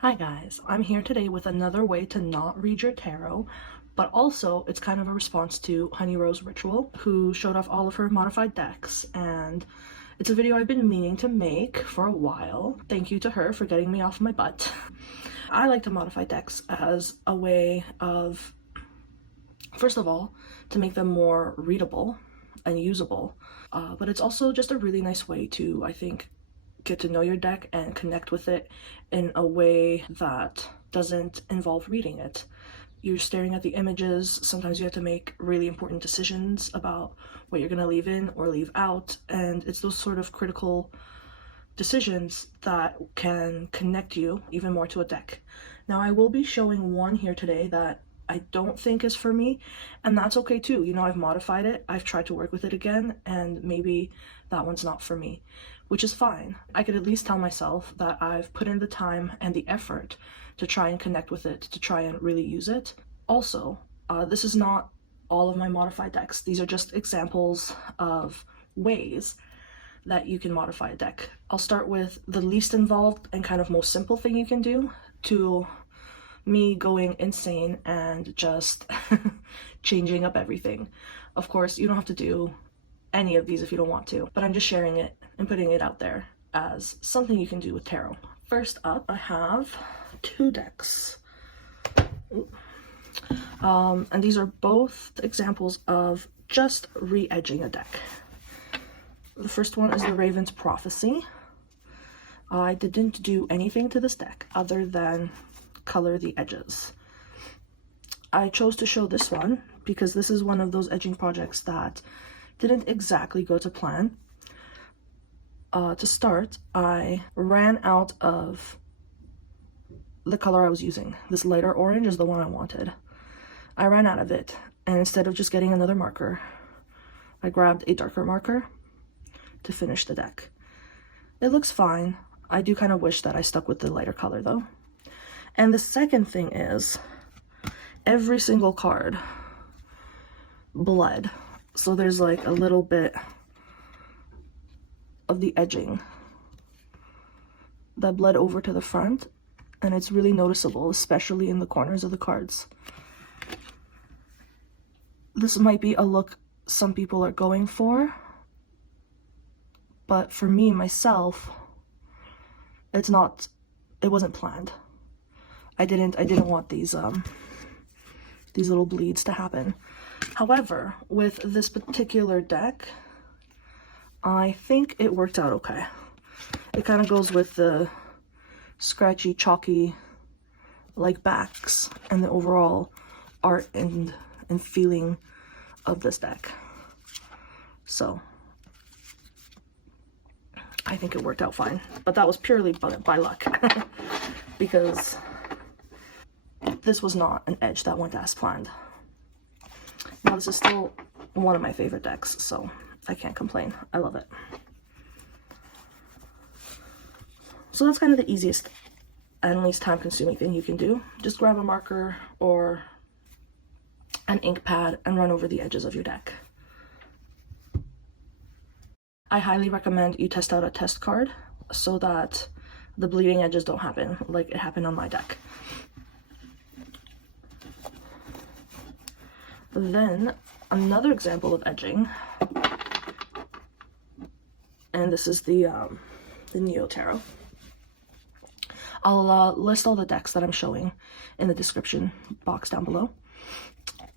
Hi guys, I'm here today with another way to not read your tarot, but also it's kind of a response to Honey Rose Ritual, who showed off all of her modified decks, and it's a video I've been meaning to make for a while. Thank you to her for getting me off my butt. I like to modify decks as a way of, first of all, to make them more readable and usable, but it's also just a really nice way to, I think, get to know your deck and connect with it in a way that doesn't involve reading it. You're staring at the images. Sometimes you have to make really important decisions about what you're going to leave in or leave out, and it's those sort of critical decisions that can connect you even more to a deck. Now, I will be showing one here today that I don't think is for me, and that's okay too. You know, I've modified it, I've tried to work with it again, and maybe that one's not for me, which is fine. I could at least tell myself that I've put in the time and the effort to try and connect with it, to try and really use it. Also, this is not all of my modified decks. These are just examples of ways that you can modify a deck. I'll start with the least involved and kind of most simple thing you can do, to me going insane and just changing up everything. Of course, you don't have to do any of these if you don't want to, but I'm just sharing it and putting it out there as something you can do with tarot. First up, I have two decks. And these are both examples of just re-edging a deck. The first one is the Raven's Prophecy. I didn't do anything to this deck other than color the edges. I chose to show this one because this is one of those edging projects that didn't exactly go to plan. To start, I ran out of the color I was using. This lighter orange is the one I wanted. I ran out of it, and instead of just getting another marker, I grabbed a darker marker to finish the deck. It looks fine. I do kind of wish that I stuck with the lighter color though. And the second thing is, every single card bled. So there's like a little bit of the edging that bled over to the front, and it's really noticeable, especially in the corners of the cards. This might be a look some people are going for, but for me, myself, it wasn't planned. I didn't want these little bleeds to happen. However, with this particular deck, I think it worked out okay. It kind of goes with the scratchy, chalky like backs and the overall art and feeling of this deck. So I think it worked out fine, but that was purely by luck because this was not an edge that went as planned. Now, this is still one of my favorite decks, so I can't complain. I love it. So that's kind of the easiest and least time-consuming thing you can do. Just grab a marker or an ink pad and run over the edges of your deck. I highly recommend you test out a test card so that the bleeding edges don't happen like it happened on my deck. Then another example of edging, and this is the Neo Tarot. I'll list all the decks that I'm showing in the description box down below.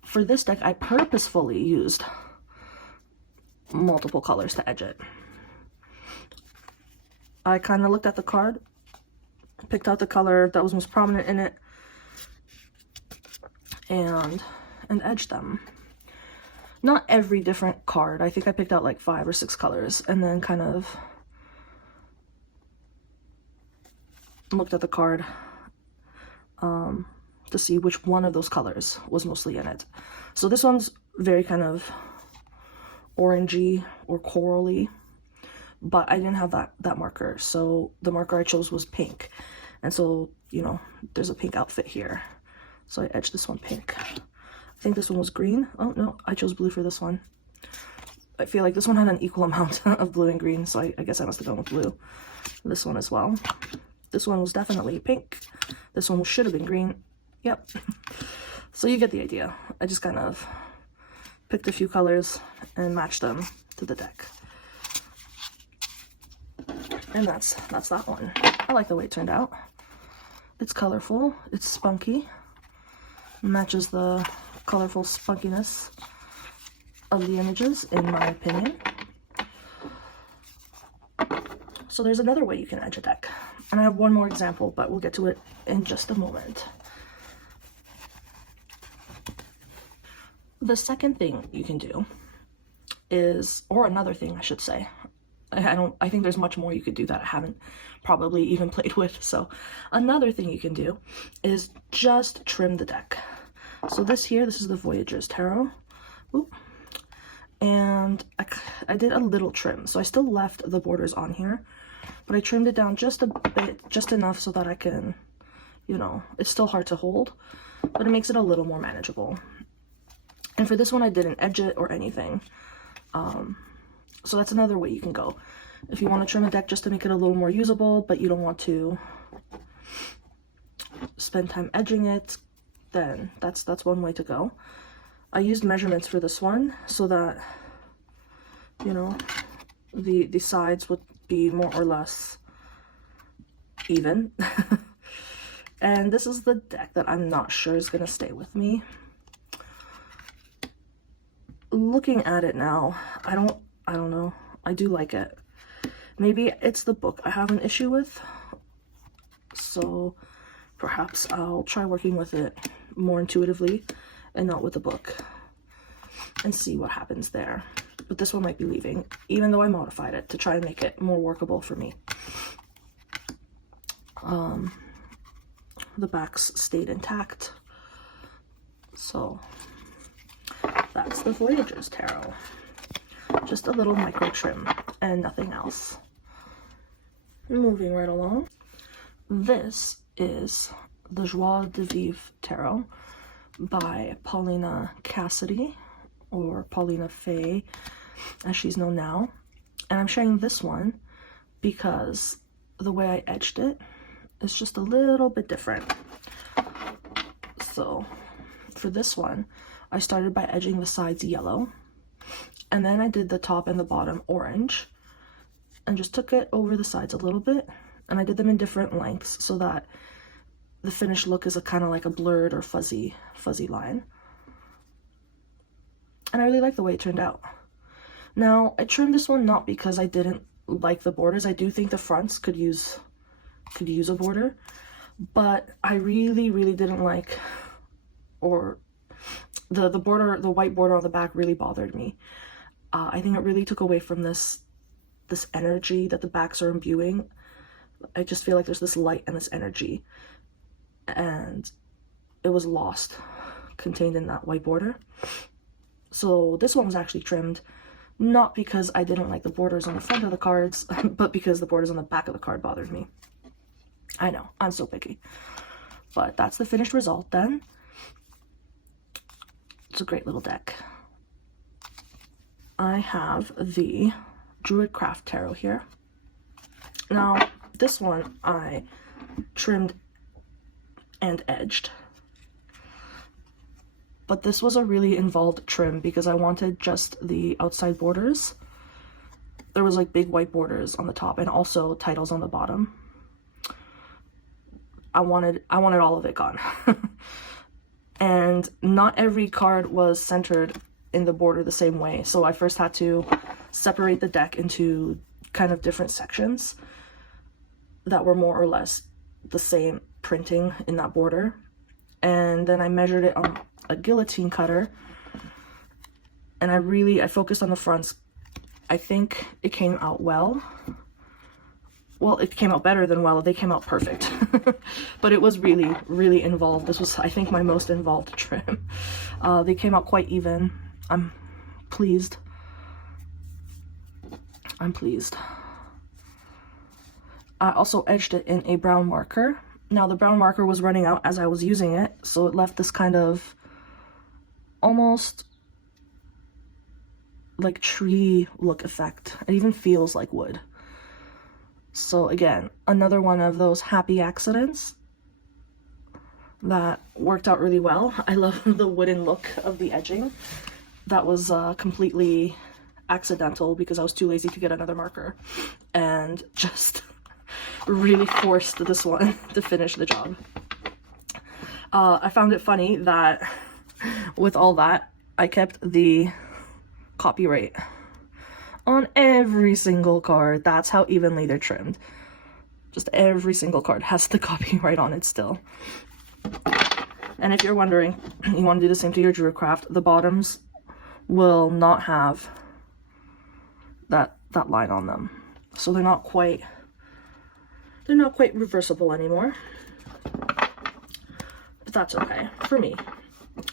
For this deck, I purposefully used multiple colors to edge it. I kind of looked at the card, picked out the color that was most prominent in it, and edged them. Not every different card. I think I picked out like 5 or 6 colors and then kind of looked at the card to see which one of those colors was mostly in it. So this one's very kind of orangey or corally, but I didn't have that marker, so the marker I chose was pink, and so, you know, there's a pink outfit here, so I edged this one pink. I think this one was green. Oh no, I chose blue for this one. I feel like this one had an equal amount of blue and green, so I guess I must have gone with blue. This one as well. This one was definitely pink. This one should have been green. Yep. So you get the idea. I just kind of picked a few colors and matched them to the deck. And that's that one. I like the way it turned out. It's colorful, it's spunky, matches the colorful spunkiness of the images, in my opinion. So there's another way you can edge a deck. And I have one more example, but we'll get to it in just a moment. The second thing you can do is, or another thing I should say, I think there's much more you could do that I haven't probably even played with. So another thing you can do is just trim the deck. So this is the Voyager's tarot. Oop. And I did a little trim. So I still left the borders on here, but I trimmed it down just a bit, just enough so that I can, you know, it's still hard to hold, but it makes it a little more manageable. And for this one, I didn't edge it or anything. So that's another way you can go. If you want to trim a deck just to make it a little more usable, but you don't want to spend time edging it, then that's one way to go. I used measurements for this one so that, you know, the sides would be more or less even. And this is the deck that I'm not sure is going to stay with me. Looking at it now, I don't know. I do like it. Maybe it's the book I have an issue with. So perhaps I'll try working with it more intuitively and not with the book and see what happens there. But this one might be leaving, even though I modified it to try and make it more workable for me. The backs stayed intact. So that's the Voyager's tarot. Just a little micro trim and nothing else. Moving right along. This is the Joie de Vivre tarot by Paulina Cassidy, or Paulina Faye, as she's known now. And I'm sharing this one because the way I edged it is just a little bit different. So for this one, I started by edging the sides yellow, and then I did the top and the bottom orange, and just took it over the sides a little bit, and I did them in different lengths so that the finished look is a kind of like a blurred or fuzzy line. And I really like the way it turned out. Now, I trimmed this one not because I didn't like the borders. I do think the fronts could use a border, but I really didn't like, or the border, the white border on the back really bothered me. I think it really took away from this energy that the backs are imbuing. I just feel like there's this light and this energy, and it was lost, contained in that white border. So this one was actually trimmed, not because I didn't like the borders on the front of the cards, but because the borders on the back of the card bothered me. I know, I'm so picky. But that's the finished result then. It's a great little deck. I have the Druid Craft Tarot here. Now, this one I trimmed and edged. But this was a really involved trim because I wanted just the outside borders. There was like big white borders on the top and also titles on the bottom. I wanted all of it gone. And not every card was centered in the border the same way. So I first had to separate the deck into kind of different sections that were more or less the same printing in that border. And then I measured it on a guillotine cutter, and I focused on the fronts. I think it came out well. Well, it came out better than well. They came out perfect. But it was really involved. This was, I think, my most involved trim. They came out quite even. I'm pleased. I also edged it in a brown marker. Now, the brown marker was running out as I was using it, so it left this kind of almost like tree look effect. It even feels like wood. So again, another one of those happy accidents that worked out really well. I love the wooden look of the edging. That was completely accidental because I was too lazy to get another marker and just really forced this one to finish the job. I found it funny that with all that, I kept the copyright on every single card. That's how evenly they're trimmed. Just every single card has the copyright on it still. And if you're wondering, you want to do the same to your Druid craft, the bottoms will not have that line on them. So they're not quite reversible anymore. But that's okay for me.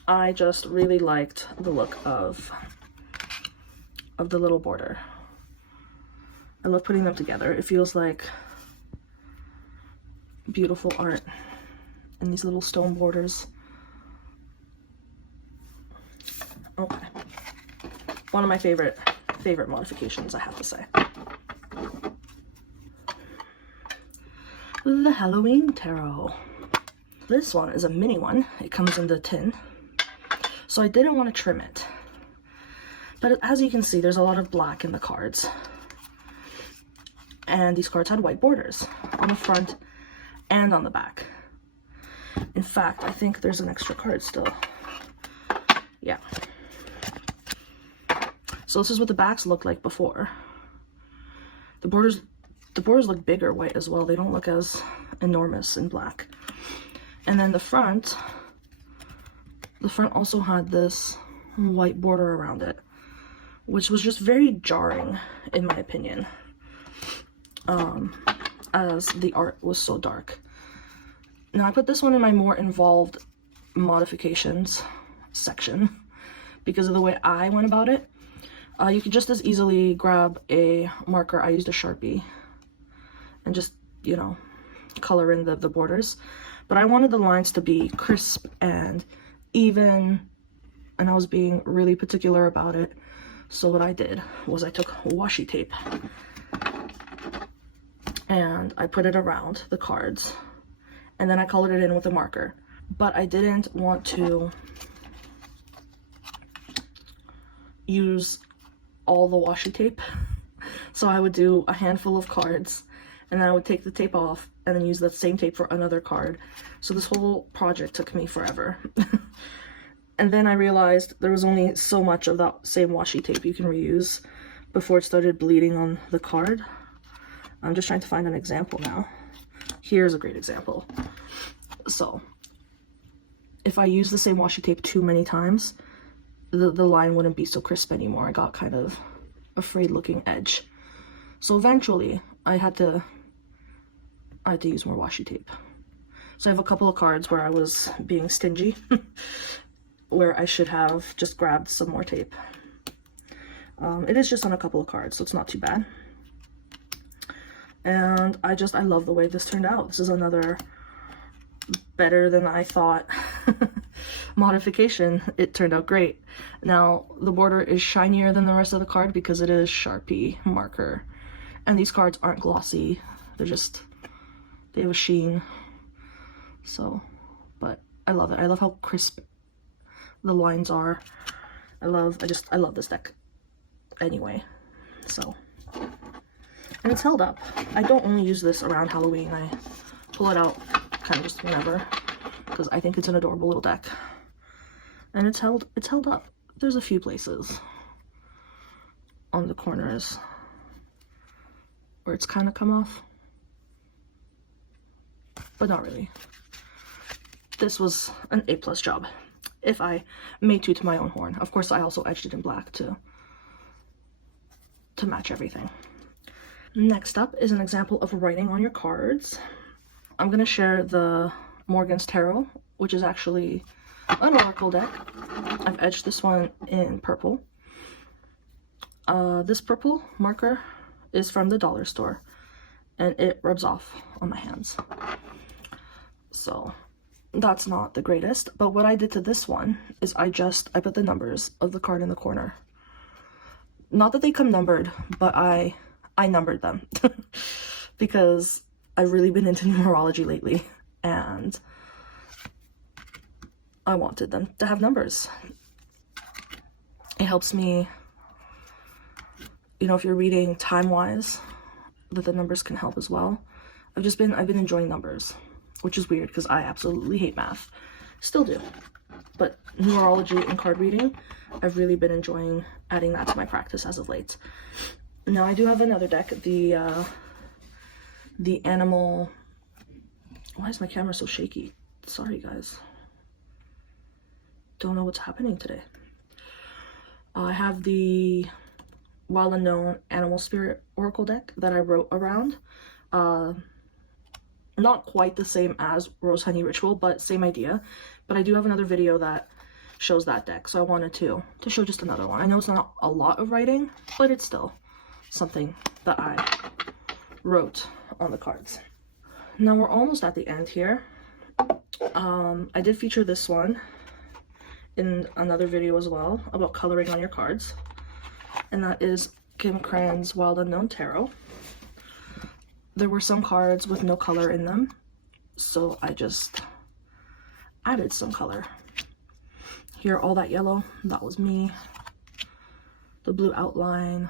I just really liked the look of the little border. I love putting them together. It feels like beautiful art in these little stone borders. Okay. One of my favorite modifications, I have to say. The Halloween Tarot. This one is a mini one. It comes in the tin. So I didn't want to trim it. But as you can see, there's a lot of black in the cards. And these cards had white borders on the front and on the back. In fact, I think there's an extra card still. Yeah. So this is what the backs looked like before. The borders look bigger white as well. They don't look as enormous in black. And then the front also had this white border around it, which was just very jarring in my opinion, as the art was so dark. Now I put this one in my more involved modifications section because of the way I went about it. You could just as easily grab a marker. I used a Sharpie and just, you know, color in the borders. But I wanted the lines to be crisp and even, and I was being really particular about it. So what I did was I took washi tape and I put it around the cards and then I colored it in with a marker. But I didn't want to use all the washi tape. So I would do a handful of cards and then I would take the tape off and then use that same tape for another card. So this whole project took me forever. And then I realized there was only so much of that same washi tape you can reuse before it started bleeding on the card. I'm just trying to find an example now. Here's a great example. So if I use the same washi tape too many times, the line wouldn't be so crisp anymore. I got kind of a frayed looking edge. So eventually I had to use more washi tape. So I have a couple of cards where I was being stingy, where I should have just grabbed some more tape. It is just on a couple of cards, so it's not too bad. And I love the way this turned out. This is another better than I thought modification. It turned out great. Now the border is shinier than the rest of the card because it is Sharpie marker, and these cards aren't glossy. They have a sheen. So, but I love it. I love how crisp the lines are. I love this deck anyway. So, and it's held up. I don't only use this around Halloween. I pull it out kind of just whenever because I think it's an adorable little deck. And it's held up. There's a few places on the corners where it's kind of come off, but not really. This was an A+ job, if I may toot my own horn. Of course, I also edged it in black to match everything. Next up is an example of writing on your cards. I'm going to share the Morgan's Tarot, which is actually an oracle deck. I've edged this one in purple. This purple marker is from the dollar store, and it rubs off on my hands. So that's not the greatest, but what I did to this one is I put the numbers of the card in the corner. Not that they come numbered, but I numbered them. because I've really been into numerology lately, and I wanted them to have numbers. It helps me, you know, if you're reading time-wise, that the numbers can help as well. I've been enjoying numbers, which is weird because I absolutely hate math. Still do. But numerology and card reading, I've really been enjoying adding that to my practice as of late. Now I do have another deck, the animal... Why is my camera so shaky? Sorry, guys. Don't know what's happening today. I have the Unlnown Animal Spirit Oracle deck that I wrote around. Not quite the same as Rose Honey Ritual, but same idea. But I do have another video that shows that deck, so I wanted to show just another one. I know it's not a lot of writing, but it's still something that I wrote on the cards. Now we're almost at the end here. I did feature this one in another video as well about coloring on your cards, and that is Kim Kranz Wild Unknown Tarot. There were some cards with no color in them, so I just added some color. Here, all that yellow, that was me. The blue outline.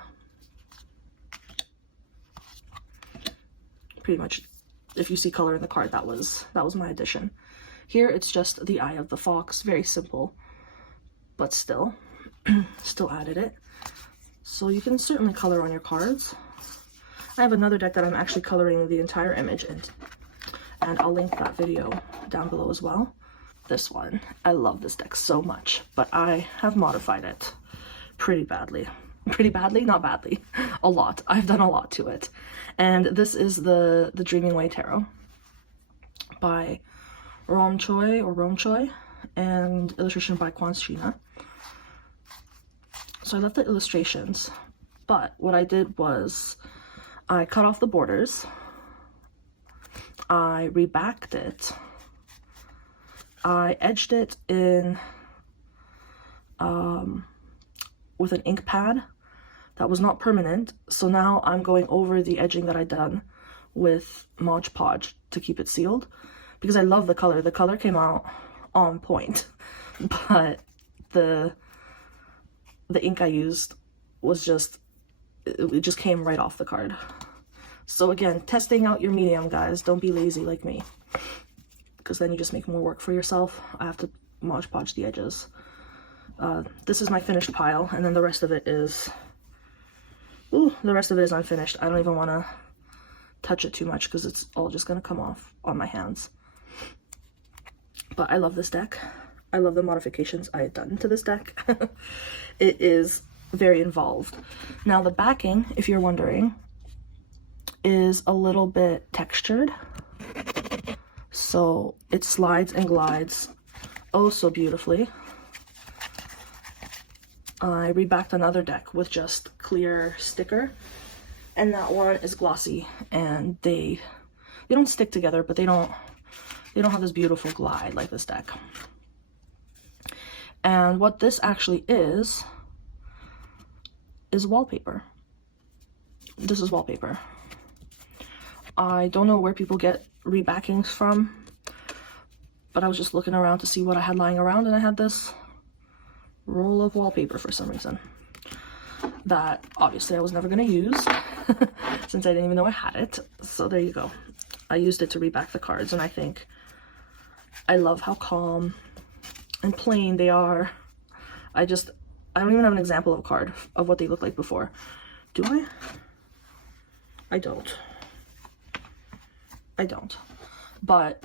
Pretty much, if you see color in the card, that was my addition. Here, it's just the eye of the fox, very simple, but still added it. So you can certainly color on your cards. I have another deck that I'm actually coloring the entire image in, and I'll link that video down below as well. This one, I love this deck so much, but I have modified it pretty badly. Pretty badly? Not badly. A lot. I've done a lot to it. And this is the Dreaming Way Tarot by Joie, and illustration by Kwanzina. So I left the illustrations, but what I did was I cut off the borders, I rebacked it, I edged it in with an ink pad that was not permanent, so now I'm going over the edging that I done with Mod Podge to keep it sealed, because I love the color. The color came out on point, but the ink I used was just, it just came right off the card. So again, testing out your medium, guys. Don't be lazy like me, because then you just make more work for yourself. I have to Mod Podge the edges. This is my finished pile, and then the rest of it is, the rest of it is unfinished. I don't even want to touch it too much because it's all just going to come off on my hands. But I love this deck. I love the modifications I had done to this deck. It is very involved. Now the backing, if you're wondering, is a little bit textured. So it slides and glides oh so beautifully. I rebacked another deck with just clear sticker, and that one is glossy, and they don't stick together, but they don't have this beautiful glide like this deck. And what this actually is wallpaper. This is wallpaper. I don't know where people get rebackings from, but I was just looking around to see what I had lying around, and I had this roll of wallpaper for some reason that obviously I was never going to use since I didn't even know I had it. So there you go. I used it to reback the cards, and I love how calm and plain they are. I don't even have an example of a card of what they looked like before. Do I? I don't. But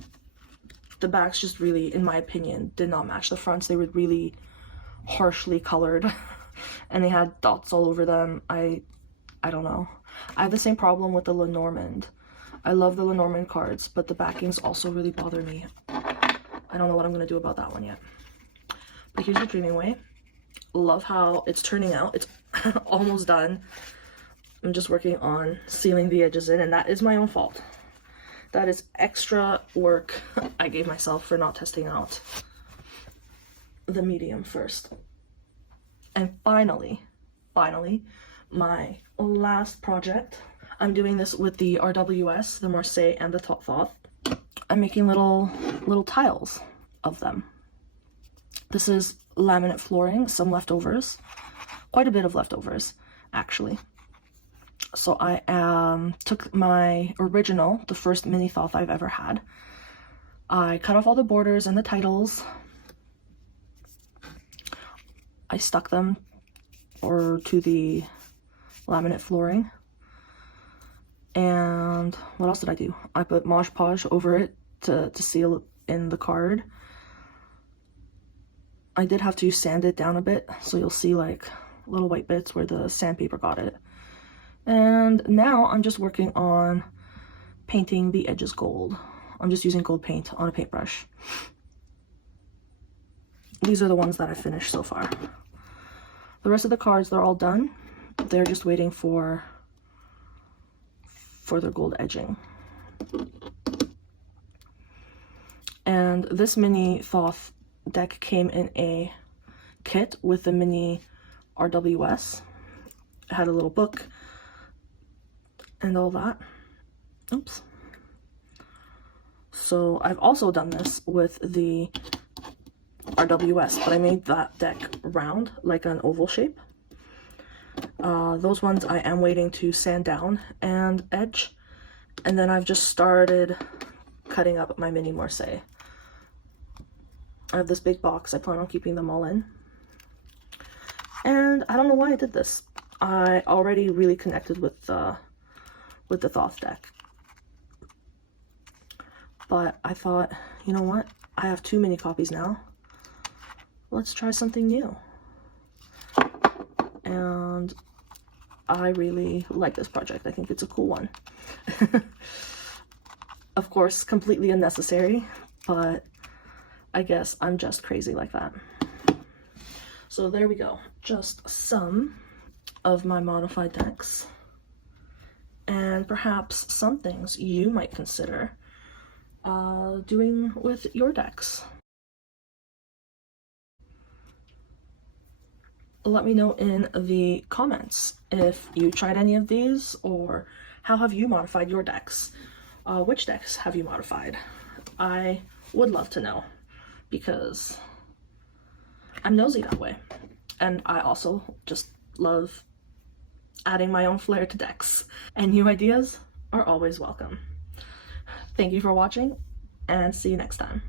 the backs just really, in my opinion, did not match the fronts. They were really harshly colored and they had dots all over them. I don't know. I have the same problem with the Lenormand. I love the Lenormand cards, but the backings also really bother me. I don't know what I'm going to do about that one yet. But here's the Dreaming Way. Love how it's turning out. It's almost done. I'm just working on sealing the edges in, and that is my own fault. That is extra work I gave myself for not testing out the medium first. And finally, my last project. I'm doing this with the RWS, the Marseille, and the Thoth. I'm making little tiles of them. This is laminate flooring, some leftovers, quite a bit of leftovers, actually. So I took my original, the first mini Thoth I've ever had. I cut off all the borders and the titles. I stuck them to the laminate flooring. And what else did I do? I put Mod Podge over it to seal in the card. I did have to sand it down a bit, so you'll see like little white bits where the sandpaper got it. And now I'm just working on painting the edges gold. I'm just using gold paint on a paintbrush. These are the ones that I finished so far. The rest of the cards, they're all done. They're just waiting for their gold edging. And this mini Thoth deck came in a kit with the mini RWS. It had a little book and all that. Oops. So I've also done this with the RWS, but I made that deck round, like an oval shape. Those ones I am waiting to sand down and edge, and then I've just started cutting up my mini Marseille. I have this big box. I plan on keeping them all in. And I don't know why I did this. I already really connected with the Thoth deck. But I thought, you know what? I have too many copies now. Let's try something new. And I really like this project. I think it's a cool one. Of course, completely unnecessary, but I guess I'm just crazy like that. So there we go. Just some of my modified decks. And perhaps some things you might consider doing with your decks. Let me know in the comments if you tried any of these, or how have you modified your decks? Which decks have you modified? I would love to know, because I'm nosy that way. And I also just love adding my own flair to decks. And new ideas are always welcome. Thank you for watching, and see you next time.